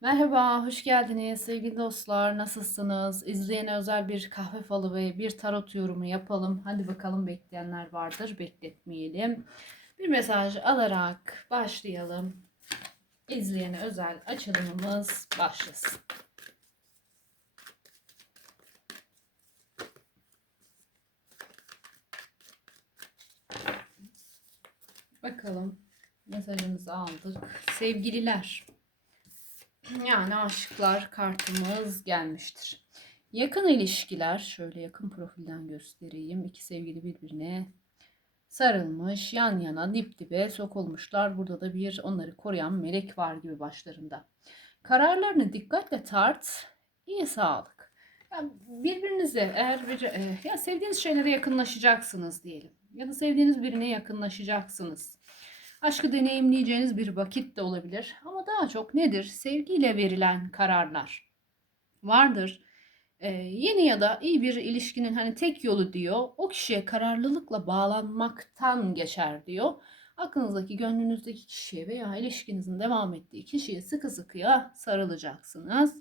Merhaba, hoş geldiniz sevgili dostlar. Nasılsınız? İzleyene özel bir kahve falı ve bir tarot yorumu yapalım. Hadi bakalım bekleyenler vardır, bekletmeyelim. Bir mesaj alarak başlayalım. İzleyene özel açılımımız başlasın. Bakalım mesajımızı aldık. Sevgililer. Yani aşıklar kartımız gelmiştir. Yakın ilişkiler, şöyle yakın profilden göstereyim. İki sevgili birbirine sarılmış, yan yana, dip dibe sokulmuşlar. Burada da bir onları koruyan melek var gibi başlarında. Kararlarını dikkatle tart, iyi sağlık. Yani birbirinize eğer bir, e, ya sevdiğiniz şeylere yakınlaşacaksınız diyelim. Ya da sevdiğiniz birine yakınlaşacaksınız. Aşkı deneyimleyeceğiniz bir vakit de olabilir. Ama daha çok nedir? Sevgiyle verilen kararlar vardır. Ee, yeni ya da iyi bir ilişkinin hani tek yolu diyor. O kişiye kararlılıkla bağlanmaktan geçer diyor. Aklınızdaki, gönlünüzdeki kişiye veya ilişkinizin devam ettiği kişiye sıkı sıkıya sarılacaksınız.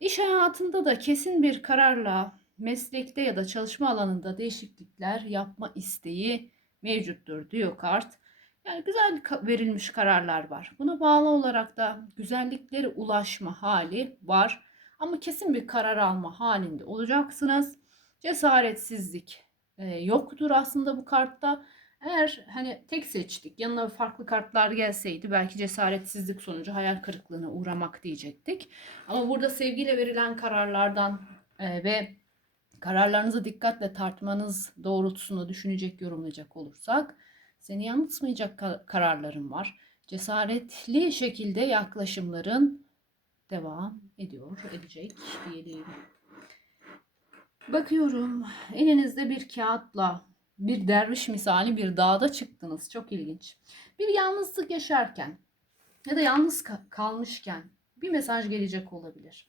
İş hayatında da kesin bir kararla meslekte ya da çalışma alanında değişiklikler yapma isteği mevcuttur diyor kart. Yani güzel verilmiş kararlar var. Buna bağlı olarak da güzelliklere ulaşma hali var. Ama kesin bir karar alma halinde olacaksınız. Cesaretsizlik e, yoktur aslında bu kartta. Eğer hani tek seçtik yanına farklı kartlar gelseydi belki cesaretsizlik sonucu hayal kırıklığına uğramak diyecektik. Ama burada sevgiyle verilen kararlardan e, ve kararlarınızı dikkatle tartmanız doğrultusunda düşünecek yorumlayacak olursak seni yanıltmayacak kararların var. Cesaretli şekilde yaklaşımların devam ediyor, edecek diyelim. Bakıyorum elinizde bir kağıtla bir derviş misali bir dağda çıktınız. Çok ilginç. Bir yalnızlık yaşarken ya da yalnız kalmışken bir mesaj gelecek olabilir.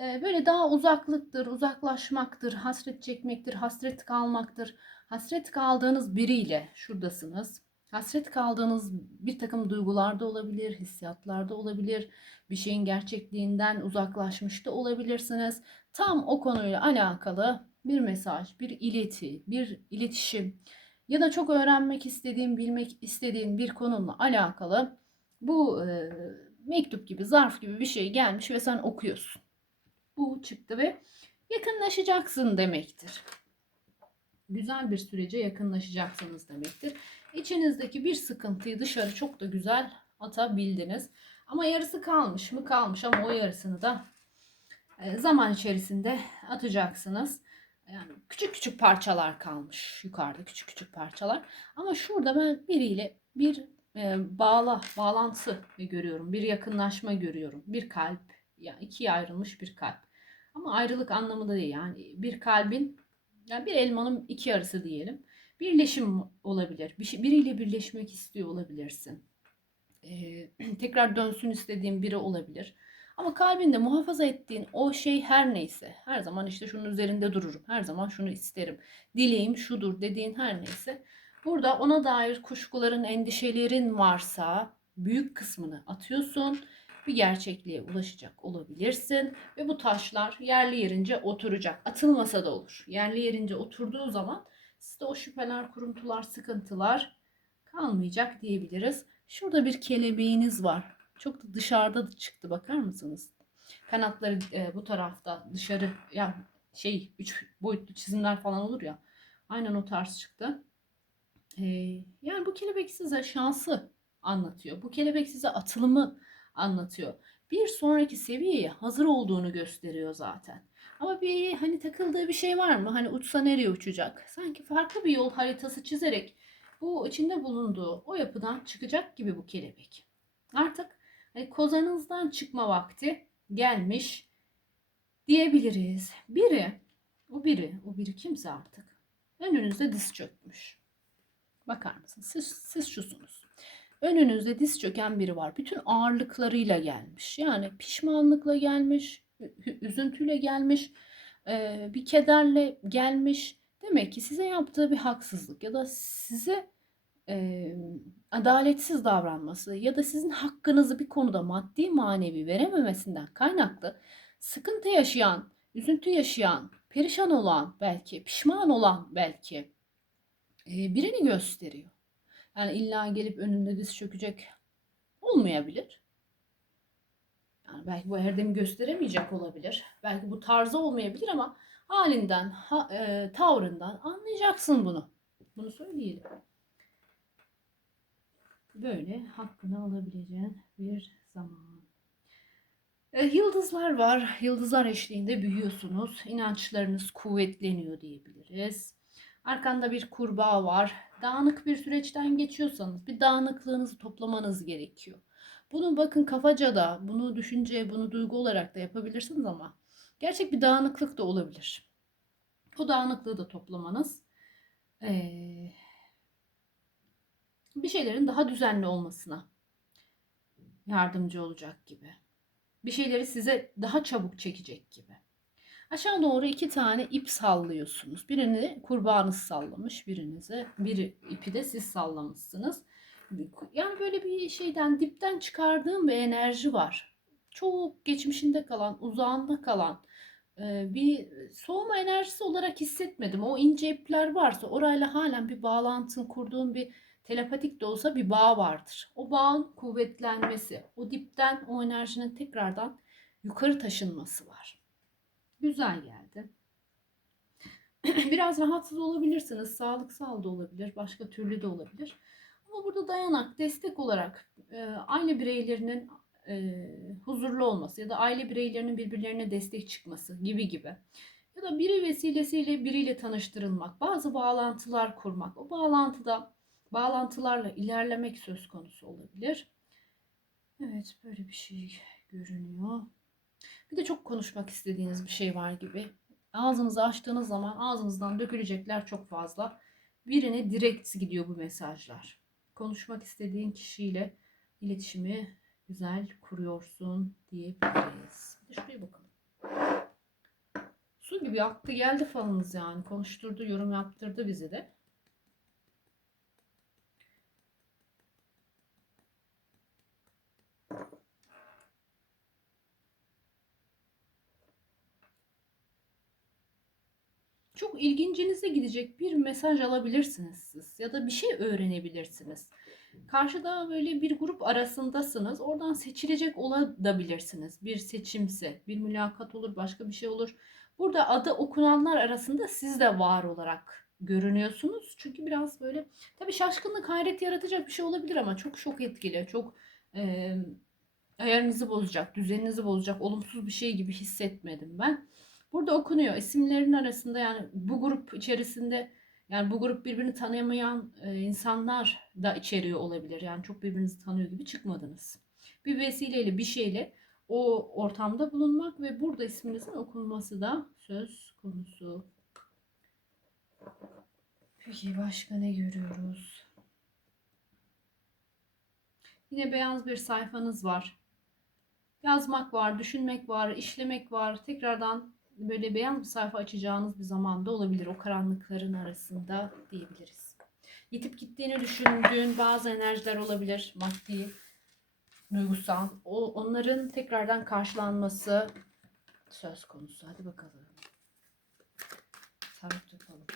Ee, böyle daha uzaklıktır, uzaklaşmaktır, hasret çekmektir, hasret kalmaktır. Hasret kaldığınız biriyle şuradasınız. Hasret kaldığınız bir takım duygularda olabilir, hissiyatlarda olabilir. Bir şeyin gerçekliğinden uzaklaşmış da olabilirsiniz. Tam o konuyla alakalı bir mesaj, bir ileti, bir iletişim ya da çok öğrenmek istediğin, bilmek istediğin bir konunla alakalı bu e, mektup gibi, zarf gibi bir şey gelmiş ve sen okuyorsun. Bu çıktı ve yakınlaşacaksın demektir güzel bir sürece yakınlaşacaksınız demektir. İçinizdeki bir sıkıntıyı dışarı çok da güzel atabildiniz. Ama yarısı kalmış mı kalmış ama o yarısını da e, zaman içerisinde atacaksınız. Yani küçük küçük parçalar kalmış yukarıda küçük küçük parçalar. Ama şurada ben biriyle bir e, bağla, bağlantı görüyorum. Bir yakınlaşma görüyorum. Bir kalp, yani ikiye ayrılmış bir kalp. Ama ayrılık anlamında değil yani bir kalbin yani bir elmanın iki yarısı diyelim. Birleşim olabilir. Bir şey, biriyle birleşmek istiyor olabilirsin. Ee, tekrar dönsün istediğin biri olabilir. Ama kalbinde muhafaza ettiğin o şey her neyse, her zaman işte şunun üzerinde dururum, her zaman şunu isterim, dileğim şudur dediğin her neyse, burada ona dair kuşkuların, endişelerin varsa büyük kısmını atıyorsun bir gerçekliğe ulaşacak olabilirsin ve bu taşlar yerli yerince oturacak. Atılmasa da olur. Yerli yerince oturduğu zaman sizde o şüpheler, kuruntular, sıkıntılar kalmayacak diyebiliriz. Şurada bir kelebeğiniz var. Çok da dışarıda da çıktı bakar mısınız? Kanatları e, bu tarafta dışarı yani şey üç boyutlu çizimler falan olur ya. Aynen o tarz çıktı. Ee, yani bu kelebek size şansı anlatıyor. Bu kelebek size atılımı anlatıyor. Bir sonraki seviyeye hazır olduğunu gösteriyor zaten. Ama bir hani takıldığı bir şey var mı? Hani uçsa nereye uçacak? Sanki farklı bir yol haritası çizerek bu içinde bulunduğu o yapıdan çıkacak gibi bu kelebek. Artık hani kozanızdan çıkma vakti gelmiş diyebiliriz. Biri, o biri, o biri kimse artık önünüzde diz çökmüş. Bakar mısınız? Siz, siz şusunuz. Önünüzde diz çöken biri var. Bütün ağırlıklarıyla gelmiş. Yani pişmanlıkla gelmiş, üzüntüyle gelmiş, bir kederle gelmiş. Demek ki size yaptığı bir haksızlık ya da size adaletsiz davranması ya da sizin hakkınızı bir konuda maddi manevi verememesinden kaynaklı sıkıntı yaşayan, üzüntü yaşayan, perişan olan belki, pişman olan belki birini gösteriyor. Yani illa gelip önünde diz çökecek olmayabilir. Yani belki bu erdemi gösteremeyecek olabilir. Belki bu tarzı olmayabilir ama halinden, ha, e, tavrından anlayacaksın bunu. Bunu söyleyelim. Böyle hakkını alabileceğin bir zaman. E, yıldızlar var. Yıldızlar eşliğinde büyüyorsunuz. İnançlarınız kuvvetleniyor diyebiliriz. Arkanda bir kurbağa var. Dağınık bir süreçten geçiyorsanız bir dağınıklığınızı toplamanız gerekiyor. Bunu bakın kafaca da, bunu düşünce, bunu duygu olarak da yapabilirsiniz ama gerçek bir dağınıklık da olabilir. O dağınıklığı da toplamanız ee, bir şeylerin daha düzenli olmasına yardımcı olacak gibi. Bir şeyleri size daha çabuk çekecek gibi. Aşağı doğru iki tane ip sallıyorsunuz. Birini kurbağanız sallamış, birinize bir ipi de siz sallamışsınız. Yani böyle bir şeyden dipten çıkardığım bir enerji var. Çok geçmişinde kalan, uzağında kalan e, bir soğuma enerjisi olarak hissetmedim. O ince ipler varsa orayla halen bir bağlantın kurduğun bir telepatik de olsa bir bağ vardır. O bağın kuvvetlenmesi, o dipten o enerjinin tekrardan yukarı taşınması var. Güzel geldi. Biraz rahatsız olabilirsiniz. Sağlıksal da olabilir. Başka türlü de olabilir. Ama burada dayanak, destek olarak e, aile bireylerinin e, huzurlu olması ya da aile bireylerinin birbirlerine destek çıkması gibi gibi. Ya da biri vesilesiyle biriyle tanıştırılmak, bazı bağlantılar kurmak. O bağlantıda bağlantılarla ilerlemek söz konusu olabilir. Evet böyle bir şey görünüyor. Bir de çok konuşmak istediğiniz bir şey var gibi. Ağzınızı açtığınız zaman ağzınızdan dökülecekler çok fazla. Birine direkt gidiyor bu mesajlar. Konuşmak istediğin kişiyle iletişimi güzel kuruyorsun diyebiliriz. Bir de şuraya bakalım. Su gibi aktı geldi falınız yani. Konuşturdu, yorum yaptırdı bizi de. çok ilgincinize gidecek bir mesaj alabilirsiniz siz ya da bir şey öğrenebilirsiniz. Karşıda böyle bir grup arasındasınız. Oradan seçilecek olabilirsiniz. Bir seçimse, bir mülakat olur, başka bir şey olur. Burada adı okunanlar arasında siz de var olarak görünüyorsunuz. Çünkü biraz böyle tabii şaşkınlık, hayret yaratacak bir şey olabilir ama çok şok etkili, çok e, ayarınızı bozacak, düzeninizi bozacak, olumsuz bir şey gibi hissetmedim ben. Burada okunuyor. İsimlerin arasında yani bu grup içerisinde yani bu grup birbirini tanıyamayan e, insanlar da içeriyor olabilir. Yani çok birbirinizi tanıyor gibi çıkmadınız. Bir vesileyle bir şeyle o ortamda bulunmak ve burada isminizin okunması da söz konusu. Peki başka ne görüyoruz? Yine beyaz bir sayfanız var. Yazmak var, düşünmek var, işlemek var. Tekrardan böyle beyaz bir sayfa açacağınız bir zamanda olabilir. O karanlıkların arasında diyebiliriz. Yitip gittiğini düşündüğün bazı enerjiler olabilir. Maddi, duygusal. O, onların tekrardan karşılanması söz konusu. Hadi bakalım. Tarot yapalım.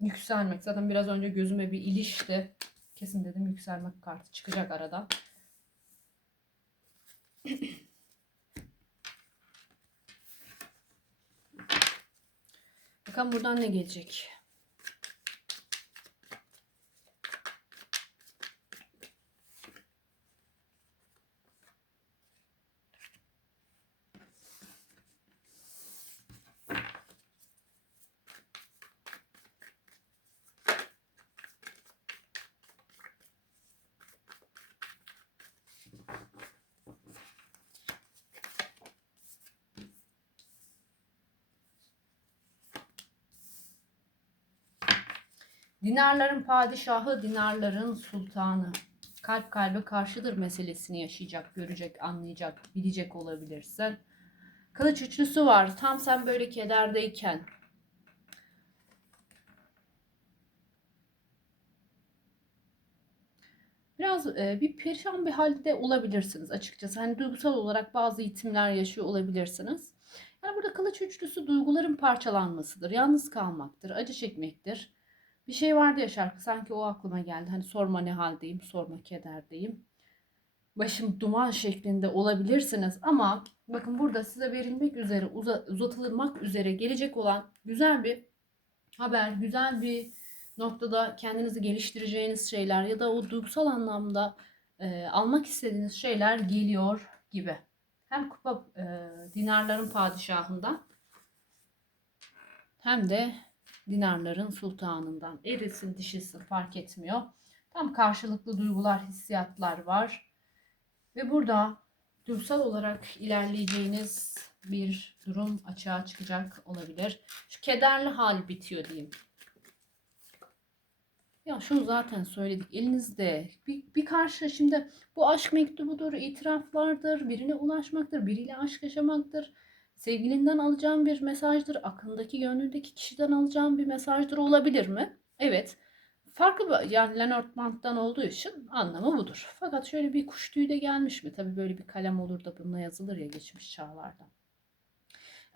Yükselmek. Zaten biraz önce gözüme bir ilişti. Kesin dedim yükselmek kartı çıkacak arada. Bakalım buradan ne gelecek. Dinarların padişahı, dinarların sultanı. Kalp kalbe karşıdır meselesini yaşayacak, görecek, anlayacak, bilecek olabilirsen. Kılıç üçlüsü var. Tam sen böyle kederdeyken. Biraz e, bir perişan bir halde olabilirsiniz açıkçası. Hani duygusal olarak bazı itimler yaşıyor olabilirsiniz. Yani burada kılıç üçlüsü duyguların parçalanmasıdır. Yalnız kalmaktır, acı çekmektir. Bir şey vardı ya şarkı sanki o aklıma geldi. Hani sorma ne haldeyim, sorma kederdeyim. Başım duman şeklinde olabilirsiniz ama bakın burada size verilmek üzere uza- uzatılmak üzere gelecek olan güzel bir haber, güzel bir noktada kendinizi geliştireceğiniz şeyler ya da o duygusal anlamda e, almak istediğiniz şeyler geliyor gibi. Hem kupa e, dinarların padişahından hem de dinarların sultanından. Erisin dişisin fark etmiyor. Tam karşılıklı duygular, hissiyatlar var. Ve burada duygusal olarak ilerleyeceğiniz bir durum açığa çıkacak olabilir. Şu kederli hal bitiyor diyeyim. Ya şunu zaten söyledik. Elinizde bir, bir karşı şimdi bu aşk mektubudur, itiraf vardır, birine ulaşmaktır, biriyle aşk yaşamaktır. Sevgilinden alacağım bir mesajdır, aklındaki gönlündeki kişiden alacağım bir mesajdır olabilir mi? Evet. Farklı bir, yani Leonard Bant'tan olduğu için anlamı budur. Fakat şöyle bir kuş tüyü de gelmiş mi? Tabii böyle bir kalem olur da bununla yazılır ya geçmiş çağlarda.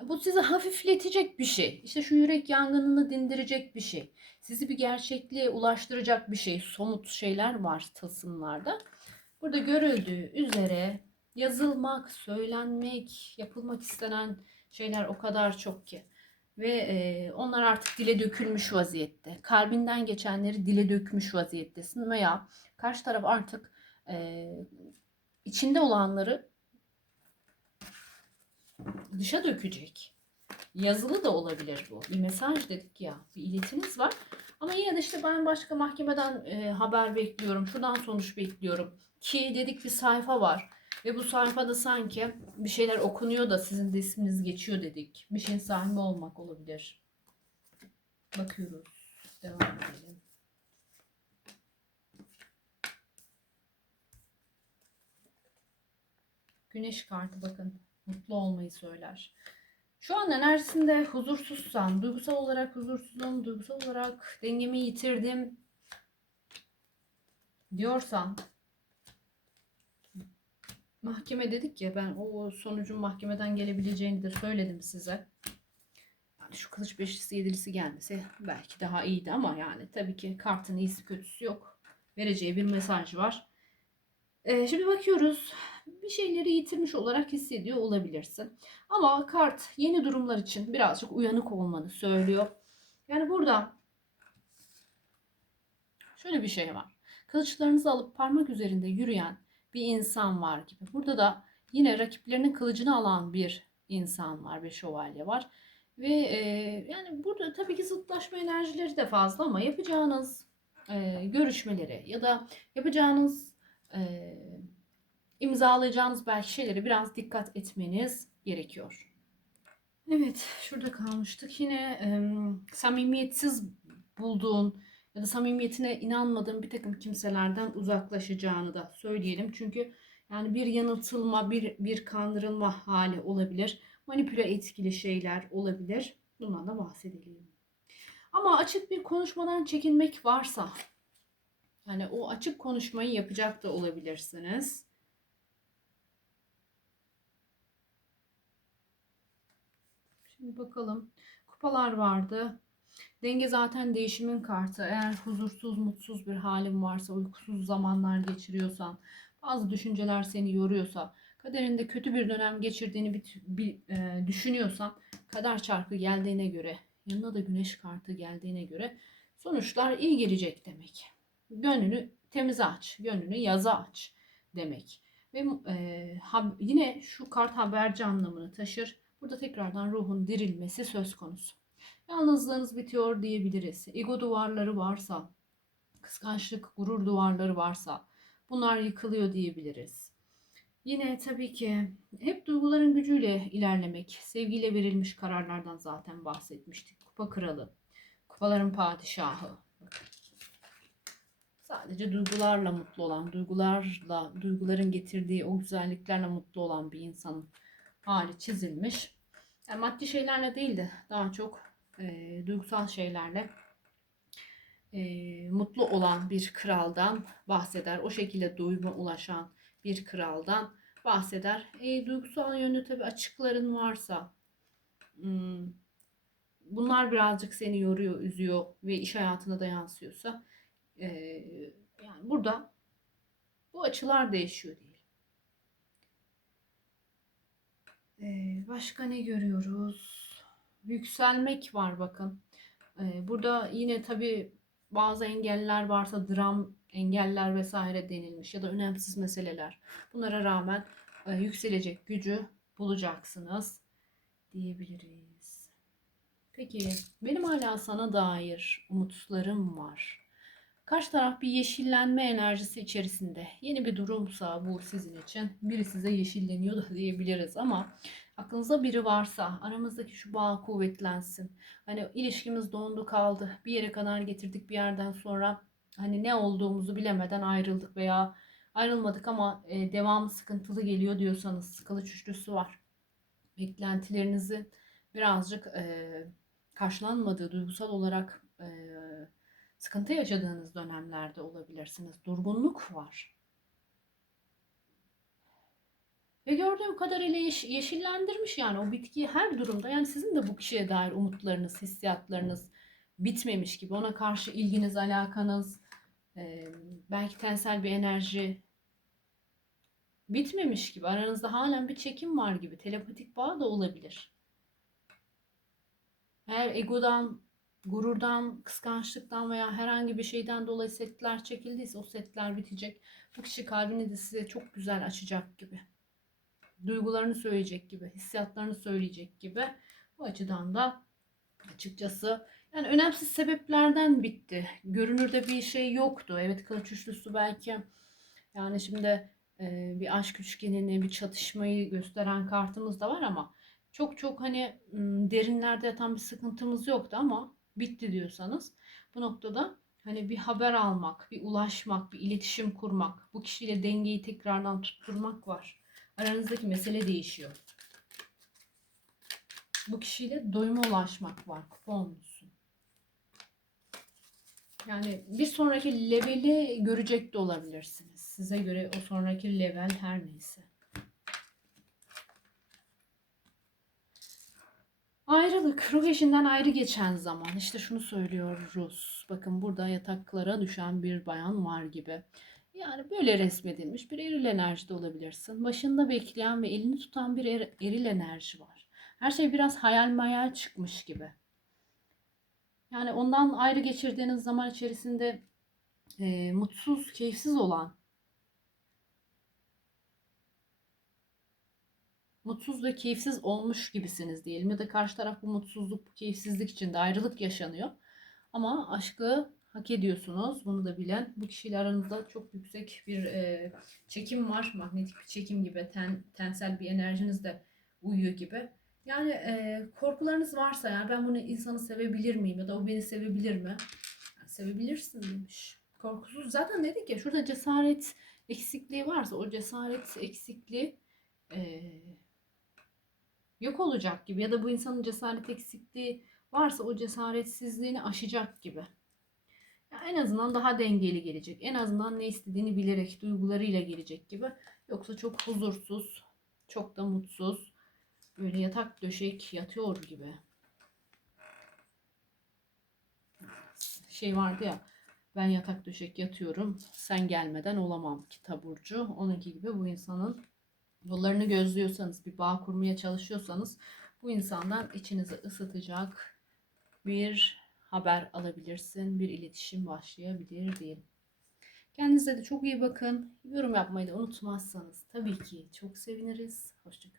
Bu sizi hafifletecek bir şey. İşte şu yürek yangınını dindirecek bir şey. Sizi bir gerçekliğe ulaştıracak bir şey. Somut şeyler var tılsımlarda. Burada görüldüğü üzere yazılmak, söylenmek, yapılmak istenen şeyler o kadar çok ki. Ve e, onlar artık dile dökülmüş vaziyette. Kalbinden geçenleri dile dökmüş vaziyettesin veya karşı taraf artık e, içinde olanları dışa dökecek. Yazılı da olabilir bu. Bir mesaj dedik ya. Bir iletiniz var. Ama yine de işte ben başka mahkemeden e, haber bekliyorum. Şuradan sonuç bekliyorum. Ki dedik bir sayfa var. Ve bu sayfada sanki bir şeyler okunuyor da sizin de isminiz geçiyor dedik. Bir şeyin sahibi olmak olabilir. Bakıyoruz. Devam edelim. Güneş kartı bakın. Mutlu olmayı söyler. Şu an enerjisinde huzursuzsan, duygusal olarak huzursuzum, duygusal olarak dengemi yitirdim diyorsan mahkeme dedik ya ben o sonucun mahkemeden gelebileceğini de söyledim size. Yani şu kılıç beşlisi yedilisi gelmese belki daha iyiydi ama yani tabii ki kartın iyisi kötüsü yok. Vereceği bir mesaj var. Ee, şimdi bakıyoruz. Bir şeyleri yitirmiş olarak hissediyor olabilirsin. Ama kart yeni durumlar için birazcık uyanık olmanı söylüyor. Yani burada şöyle bir şey var. Kılıçlarınızı alıp parmak üzerinde yürüyen bir insan var gibi. Burada da yine rakiplerinin kılıcını alan bir insan var, bir şövalye var. Ve e, yani burada tabii ki zıtlaşma enerjileri de fazla ama yapacağınız e, görüşmeleri ya da yapacağınız e, imzalayacağınız belki şeylere biraz dikkat etmeniz gerekiyor. Evet, şurada kalmıştık. Yine e, samimiyetsiz bulduğun ya da samimiyetine inanmadığın bir takım kimselerden uzaklaşacağını da söyleyelim. Çünkü yani bir yanıltılma, bir, bir kandırılma hali olabilir. Manipüle etkili şeyler olabilir. Bundan da bahsedelim. Ama açık bir konuşmadan çekinmek varsa yani o açık konuşmayı yapacak da olabilirsiniz. Şimdi bakalım. Kupalar vardı. Denge zaten değişimin kartı. Eğer huzursuz, mutsuz bir halin varsa, uykusuz zamanlar geçiriyorsan, bazı düşünceler seni yoruyorsa, kaderinde kötü bir dönem geçirdiğini bir, bir e, düşünüyorsan, kader çarkı geldiğine göre, yanına da güneş kartı geldiğine göre sonuçlar iyi gelecek demek. Gönlünü temize aç, gönlünü yaza aç demek. Ve e, ha, yine şu kart haberci anlamını taşır. Burada tekrardan ruhun dirilmesi söz konusu. Yalnızlığınız bitiyor diyebiliriz. Ego duvarları varsa, kıskançlık, gurur duvarları varsa bunlar yıkılıyor diyebiliriz. Yine tabii ki hep duyguların gücüyle ilerlemek, sevgiyle verilmiş kararlardan zaten bahsetmiştik. Kupa kralı, kupaların padişahı. Sadece duygularla mutlu olan, duygularla, duyguların getirdiği o güzelliklerle mutlu olan bir insanın hali çizilmiş. Yani maddi şeylerle değil de daha çok e, duygusal şeylerle e, mutlu olan bir kraldan bahseder. O şekilde doyuma ulaşan bir kraldan bahseder. E, duygusal yönde tabii açıkların varsa hmm, bunlar birazcık seni yoruyor, üzüyor ve iş hayatına da yansıyorsa e, yani burada bu açılar değişiyor değil. E, başka ne görüyoruz? Yükselmek var bakın. E, burada yine tabii bazı engeller varsa dram engeller vesaire denilmiş ya da önemsiz meseleler. Bunlara rağmen e, yükselecek gücü bulacaksınız diyebiliriz. Peki benim hala sana dair umutlarım var. Karşı taraf bir yeşillenme enerjisi içerisinde. Yeni bir durumsa bu sizin için. Biri size yeşilleniyor da diyebiliriz ama aklınızda biri varsa aramızdaki şu bağ kuvvetlensin. Hani ilişkimiz dondu kaldı. Bir yere kadar getirdik bir yerden sonra hani ne olduğumuzu bilemeden ayrıldık veya ayrılmadık ama e, devamı sıkıntılı geliyor diyorsanız kılıç üçlüsü var. Beklentilerinizi birazcık e, karşılanmadığı duygusal olarak e, sıkıntı yaşadığınız dönemlerde olabilirsiniz. Durgunluk var. Ve gördüğüm kadarıyla yeş- yeşillendirmiş yani o bitkiyi her durumda. Yani sizin de bu kişiye dair umutlarınız, hissiyatlarınız bitmemiş gibi. Ona karşı ilginiz, alakanız, belki tensel bir enerji bitmemiş gibi. Aranızda halen bir çekim var gibi. Telepatik bağ da olabilir. Eğer egodan, gururdan, kıskançlıktan veya herhangi bir şeyden dolayı setler çekildiyse o setler bitecek. Bu kişi kalbini de size çok güzel açacak gibi. Duygularını söyleyecek gibi, hissiyatlarını söyleyecek gibi. Bu açıdan da açıkçası yani önemsiz sebeplerden bitti. Görünürde bir şey yoktu. Evet kılıç üçlüsü belki yani şimdi e, bir aşk üçgenini, bir çatışmayı gösteren kartımız da var ama çok çok hani derinlerde yatan bir sıkıntımız yoktu ama bitti diyorsanız bu noktada hani bir haber almak, bir ulaşmak, bir iletişim kurmak, bu kişiyle dengeyi tekrardan tutturmak var. Aranızdaki mesele değişiyor. Bu kişiyle doyuma ulaşmak var. Kuponlusu. Yani bir sonraki leveli görecek de olabilirsiniz. Size göre o sonraki level her neyse. Ayrılık, ruh eşinden ayrı geçen zaman. İşte şunu söylüyoruz. Bakın burada yataklara düşen bir bayan var gibi. Yani böyle resmedilmiş bir eril enerjide olabilirsin. Başında bekleyen ve elini tutan bir er- eril enerji var. Her şey biraz hayal mayal çıkmış gibi. Yani ondan ayrı geçirdiğiniz zaman içerisinde e, mutsuz, keyifsiz olan, mutsuz ve keyifsiz olmuş gibisiniz diyelim. Ya da karşı taraf bu mutsuzluk, bu keyifsizlik içinde ayrılık yaşanıyor. Ama aşkı hak ediyorsunuz. Bunu da bilen. Bu kişiyle aranızda çok yüksek bir e, çekim var. Magnetik bir çekim gibi. Ten, tensel bir enerjiniz de uyuyor gibi. Yani e, korkularınız varsa ya ben bunu insanı sevebilir miyim ya da o beni sevebilir mi? Yani sevebilirsin demiş. Korkusuz zaten dedik ya şurada cesaret eksikliği varsa o cesaret eksikliği e, yok olacak gibi ya da bu insanın cesaret eksikliği varsa o cesaretsizliğini aşacak gibi. Ya en azından daha dengeli gelecek. En azından ne istediğini bilerek duygularıyla gelecek gibi. Yoksa çok huzursuz, çok da mutsuz, böyle yatak döşek yatıyor gibi. Şey vardı ya ben yatak döşek yatıyorum sen gelmeden olamam ki taburcu. Onunki gibi bu insanın yollarını gözlüyorsanız bir bağ kurmaya çalışıyorsanız bu insandan içinizi ısıtacak bir haber alabilirsin. Bir iletişim başlayabilir diyelim. Kendinize de çok iyi bakın. Yorum yapmayı da unutmazsanız tabii ki çok seviniriz. Hoşçakalın.